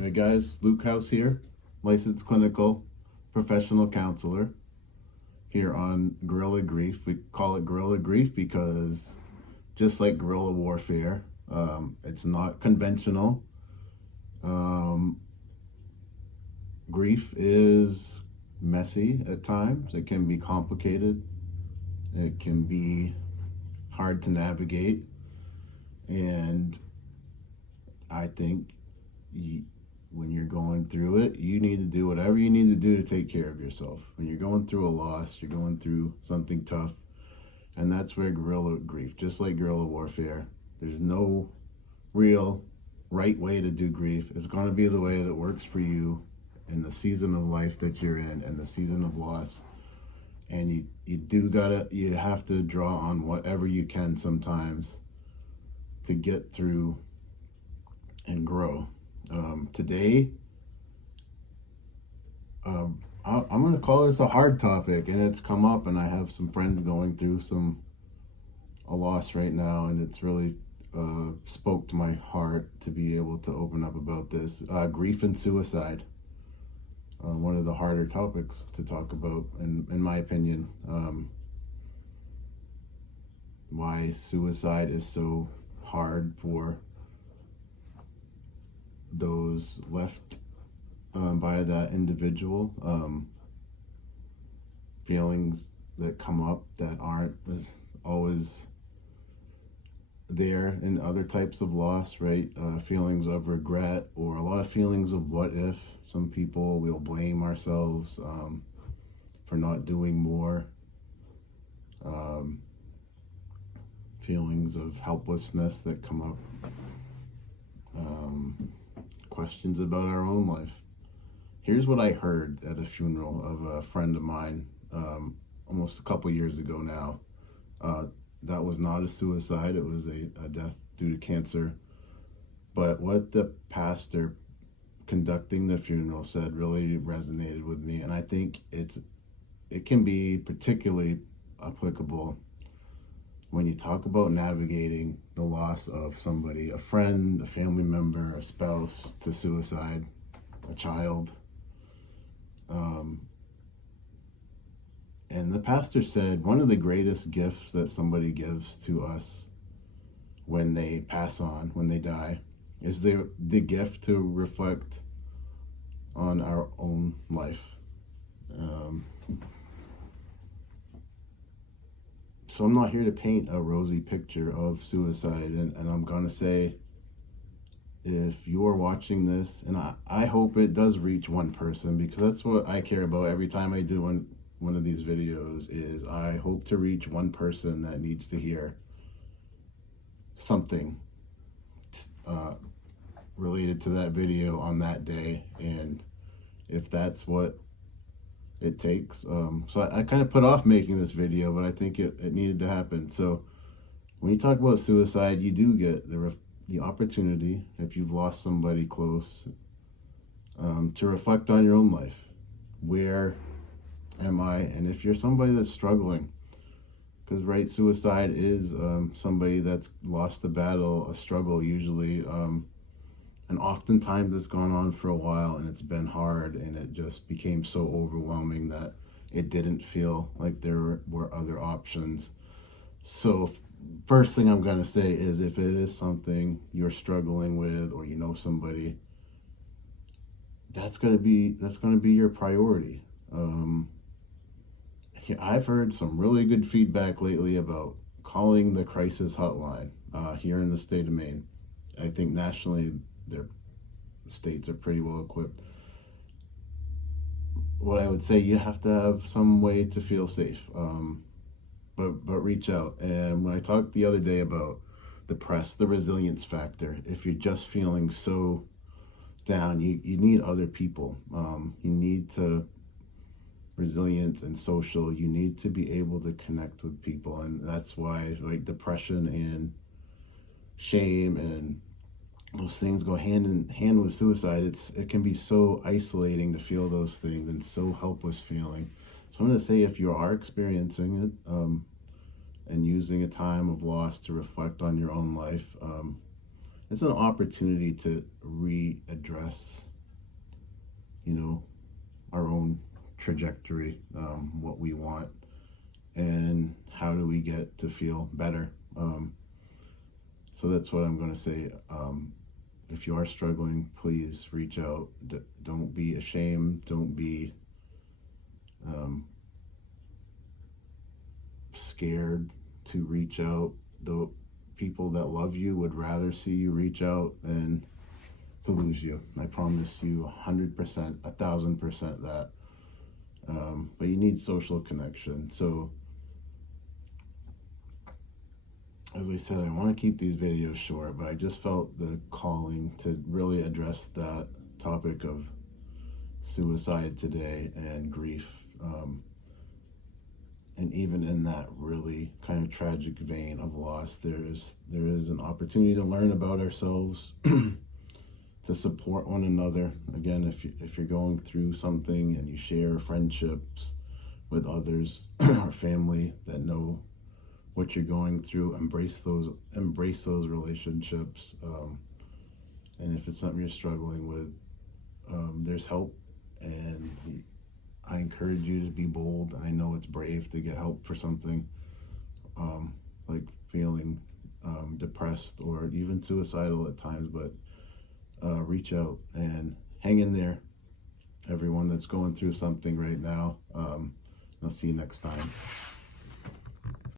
Hey guys, Luke House here, licensed clinical professional counselor here on Guerrilla Grief. We call it Guerrilla Grief because just like guerrilla warfare, it's not conventional. Um, Grief is messy at times. It can be complicated. It can be hard to navigate. And I think when you're going through it, you need to do whatever you need to do to take care of yourself. When you're going through a loss, you're going through something tough, and that's where guerrilla grief, just like guerrilla warfare, there's no real right way to do grief. It's going to be the way that works for you in the season of life that you're in and the season of loss. And you have to draw on whatever you can sometimes to get through and grow. Today, I'm going to call this a hard topic, and it's come up, and I have some friends going through a loss right now, and it's really spoke to my heart to be able to open up about this. Grief and suicide, one of the harder topics to talk about, in my opinion. Why suicide is so hard for those left by that individual. Feelings that come up that aren't always there in other types of loss, right? Feelings of regret, or a lot of feelings of what if. Some people will blame ourselves for not doing more. Feelings of helplessness that come up. Questions about our own life. Here's what I heard at a funeral of a friend of mine almost a couple years ago now. That was not a suicide. It was a death due to cancer. But what the pastor conducting the funeral said really resonated with me. And I think it can be particularly applicable when you talk about navigating the loss of somebody, a friend, a family member, a spouse, to suicide, a child. And the pastor said one of the greatest gifts that somebody gives to us when they pass on, when they die, is the gift to reflect on our own life. So I'm not here to paint a rosy picture of suicide, and I'm going to say, if you're watching this, and I hope it does reach one person, because that's what I care about every time I do one of these videos, is I hope to reach one person that needs to hear something related to that video on that day, and if that's what it takes. So I kind of put off making this video, but I think it needed to happen. So when you talk about suicide, you do get the opportunity, if you've lost somebody close, to reflect on your own life. Where am I? And if you're somebody that's struggling, because right, suicide is somebody that's lost a battle, a struggle usually, and oftentimes it's gone on for a while and it's been hard, and it just became so overwhelming that it didn't feel like there were other options. So first thing I'm going to say is, if it is something you're struggling with, or you know somebody, that's going to be your priority. I've heard some really good feedback lately about calling the crisis hotline here in the state of Maine. I think nationally, their states are pretty well equipped. What I would say, you have to have some way to feel safe, but reach out. And when I talked the other day about the resilience factor, if you're just feeling so down, you need other people. You need to resilience and social. You need to be able to connect with people, and that's why, like, depression and shame and those things go hand in hand with suicide. It can be so isolating to feel those things, and so helpless feeling. So I'm going to say, if you are experiencing it, and using a time of loss to reflect on your own life, it's an opportunity to readdress, you know, our own trajectory, what we want, and how do we get to feel better. So that's what I'm going to say. If you are struggling, please reach out. Don't be ashamed. Don't be scared to reach out. The people that love you would rather see you reach out than to lose you. I promise you 100%, 1,000% that. But you need social connection. So, as I said, I want to keep these videos short, but I just felt the calling to really address that topic of suicide today and grief. And even in that really kind of tragic vein of loss, there is an opportunity to learn about ourselves, to support one another. Again, if you're going through something and you share friendships with others or family that know what you're going through, embrace those relationships. And if it's something you're struggling with, there's help, and I encourage you to be bold. I know it's brave to get help for something like feeling depressed or even suicidal at times, but reach out and hang in there, everyone that's going through something right now. I'll see you next time.